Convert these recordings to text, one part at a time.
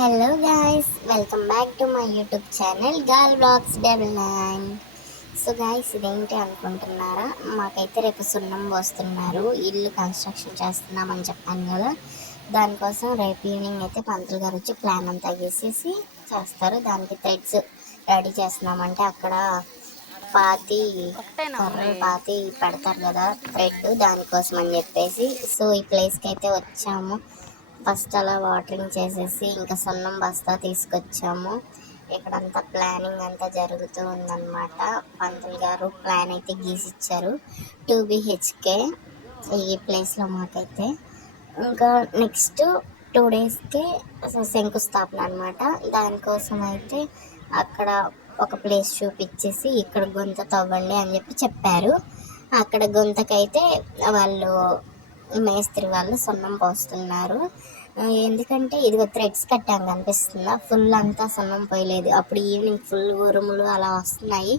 Hello guys, welcome back to my YouTube channel girl blogs 99. So guys, ఇదేంటి అనుకుంటున్నారా? మాకైతే రేపు సున్నం పోస్తున్నారు, ఇల్లు కన్స్ట్రక్షన్ చేస్తున్నామని చెప్పాను కదా. దానికోసం రేపు ఈవినింగ్ అయితే పంతులు గారు వచ్చి ప్లాన్ అంతా గీసేసి చేస్తారు. దానికి థ్రెడ్స్ రెడీ చేస్తున్నామంటే అక్కడ పాతి పెడతారు కదా థ్రెడ్, దానికోసం అని చెప్పేసి సో ఈ ప్లేస్కి అయితే వచ్చాము. ఫస్ట్ అలా వాటరింగ్ చేసేసి ఇంకా సున్నం బస్తా తీసుకొచ్చాము. ఇక్కడంతా ప్లానింగ్ అంతా జరుగుతూ ఉందన్నమాట. పంతులు గారు ప్లాన్ అయితే గీసిచ్చారు 2 BHK ఈ ప్లేస్లో మాకైతే. ఇంకా నెక్స్ట్ 2 డేస్కి శంకుస్థాపన అనమాట. దానికోసం అయితే అక్కడ ఒక ప్లేస్ చూపించేసి ఇక్కడ గుంత తవ్వండి అని చెప్పారు. అక్కడ గుంతకైతే వాళ్ళు మేస్త్రి వాళ్ళు సున్నం పోస్తున్నారు. ఎందుకంటే ఇదిగో థ్రెడ్స్ కట్టాం కనిపిస్తుందా, ఫుల్ అంతా సున్నం పోయలేదు. అప్పుడు ఈవినింగ్ ఫుల్ ఉరుములు అలా వస్తున్నాయి,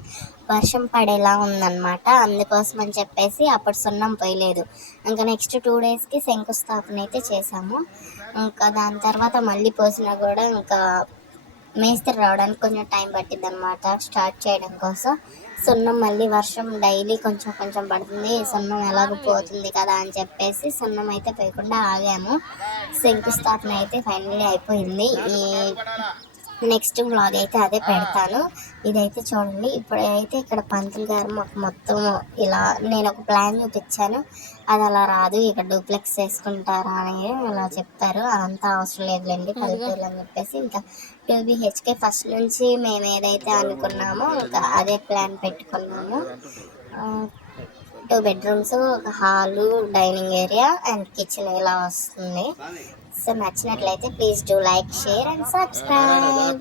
వర్షం పడేలా ఉందన్నమాట. అందుకోసం అని చెప్పేసి అప్పుడు సున్నం పోయలేదు. ఇంకా నెక్స్ట్ 2 డేస్కి శంకుస్థాపన అయితే చేసాము. ఇంకా దాని తర్వాత మళ్ళీ పోసినా కూడా ఇంకా మేస్త్రి రావడానికి కొంచెం టైం పట్టింది అనమాట స్టార్ట్ చేయడం కోసం. సున్నం మళ్ళీ వర్షం డైలీ కొంచెం కొంచెం పడుతుంది, సున్నం ఎలాగో పోతుంది కదా అని చెప్పేసి సున్నం అయితే పోయకుండా ఆగాము. శంకుస్థాపన అయితే ఫైనల్లీ అయిపోయింది. ఈ నెక్స్ట్ వ్లాగ్ అయితే అదే పెడతాను. ఇదైతే చూడండి. ఇప్పుడైతే ఇక్కడ పంతులు గారు మాకు మొత్తం ఇలా నేను ఒక ప్లాన్ చూపించాను, అది అలా రాదు, ఇక్కడ డూప్లెక్స్ చేసుకుంటారా అని ఇలా చెప్పారు. అదంతా అవసరం లేదులేండి పల్లెటూరు అని చెప్పేసి ఇంకా 2 BHK ఫస్ట్ నుంచి మేము ఏదైతే అనుకున్నామో ఇంకా అదే ప్లాన్ పెట్టుకున్నాము. 2 bedrooms, ఒక hall, dining area and kitchen ఇలా వస్తుంది. సో నచ్చినట్లయితే please do like, share and subscribe.